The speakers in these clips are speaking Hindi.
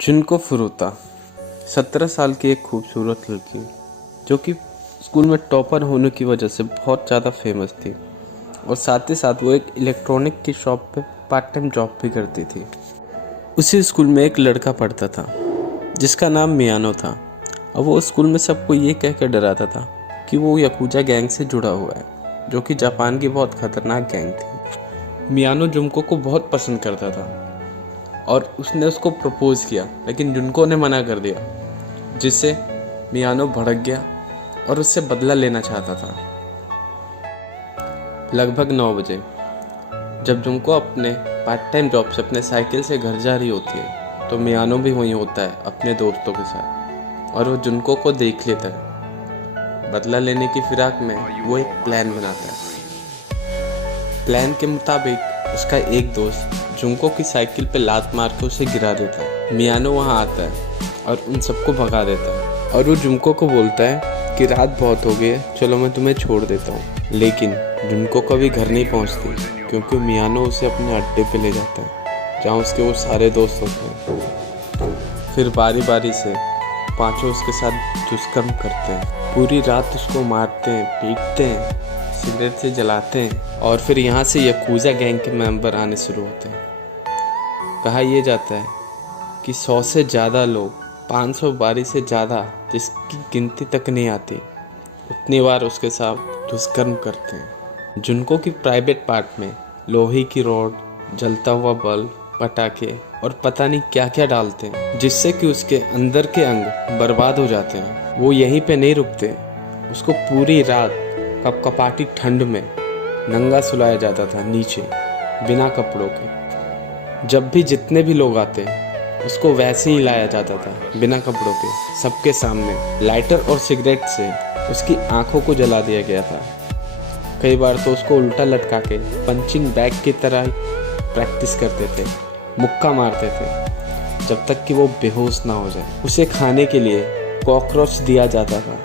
जुनको फुरुता 17 साल की एक खूबसूरत लड़की जो कि स्कूल में टॉपर होने की वजह से बहुत ज़्यादा फेमस थी और साथ ही साथ वो एक इलेक्ट्रॉनिक की शॉप पे पार्ट टाइम जॉब भी करती थी। उसी स्कूल में एक लड़का पढ़ता था जिसका नाम मियानो था। अब वो स्कूल में सबको ये कह कर डराता था कि वो याकुजा गैंग से जुड़ा हुआ है, जो कि जापान की बहुत खतरनाक गैंग थी। मियानो जुनको को बहुत पसंद करता था और उसने उसको प्रपोज किया, लेकिन जुनको ने मना कर दिया, जिससे मियानो भड़क गया और उससे बदला लेना चाहता था। लगभग 9 बजे जब जुनको अपने पार्ट टाइम जॉब से अपने साइकिल से घर जा रही होती है तो मियानो भी वहीं होता है अपने दोस्तों के साथ और वो जुनको को देख लेता है। बदला लेने की फिराक में वो एक प्लान बनाता है। प्लान के मुताबिक उसका एक दोस्त जुनको की साइकिल पे लात मार के उसे गिरा देता है। मियानो वहाँ आता है और उन सबको भगा देता है और वो जुनको को बोलता है कि रात बहुत हो गई है, चलो मैं तुम्हें छोड़ देता हूँ। लेकिन जुनको कभी घर नहीं पहुँचती क्योंकि मियानो उसे अपने अड्डे पे ले जाता है जहाँ उसके वो सारे दोस्त होते हैं। फिर बारी बारी से पांचों उसके साथ दुष्कर्म करते हैं। पूरी रात उसको मारते हैं, पीटते हैं, सिगरेट से जलाते हैं और फिर यहाँ से याकुजा गैंग के मेंबर आने शुरू होते हैं। कहा यह जाता है कि 100 से ज़्यादा लोग, 500 बारी से ज़्यादा जिसकी गिनती तक नहीं आती, उतनी बार उसके साथ दुष्कर्म करते हैं। जुनको की प्राइवेट पार्ट में लोहे की रॉड, जलता हुआ बल्ब, पटाखे और पता नहीं क्या क्या डालते हैं, जिससे कि उसके अंदर के अंग बर्बाद हो जाते हैं। वो यहीं पे नहीं रुकते, उसको पूरी रात कपकपाती ठंड में नंगा सुलाया जाता था नीचे बिना कपड़ों के। जब भी जितने भी लोग आते उसको वैसे ही लाया जाता था बिना कपड़ों के, सबके सामने लाइटर और सिगरेट से उसकी आंखों को जला दिया गया था। कई बार तो उसको उल्टा लटका के पंचिंग बैग की तरह प्रैक्टिस करते थे, मुक्का मारते थे जब तक कि वो बेहोश ना हो जाए। उसे खाने के लिए कॉकरोच दिया जाता था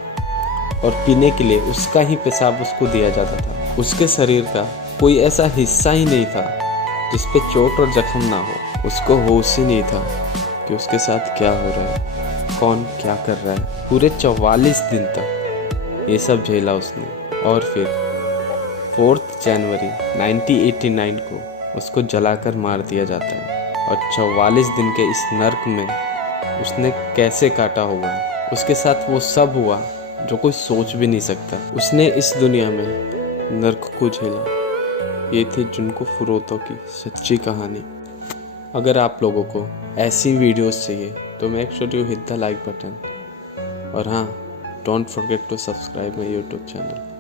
और पीने के लिए उसका ही पेशाब उसको दिया जाता था। उसके शरीर का कोई ऐसा हिस्सा ही नहीं था जिस पे चोट और जख्म ना हो। उसको होश ही नहीं था कि उसके साथ क्या हो रहा है, कौन क्या कर रहा है। पूरे 44 दिन तक ये सब झेला उसने और फिर 4 जनवरी 1989 को उसको जलाकर मार दिया जाता है। और 44 दिन के इस नर्क में उसने कैसे काटा होगा, उसके साथ वो सब हुआ जो कोई सोच भी नहीं सकता। उसने इस दुनिया में नर्क को झेला। ये थी जुनको फुरुता की सच्ची कहानी। अगर आप लोगों को ऐसी वीडियोस चाहिए तो make sure you hit the like button और हाँ, don't forget to subscribe my YouTube channel.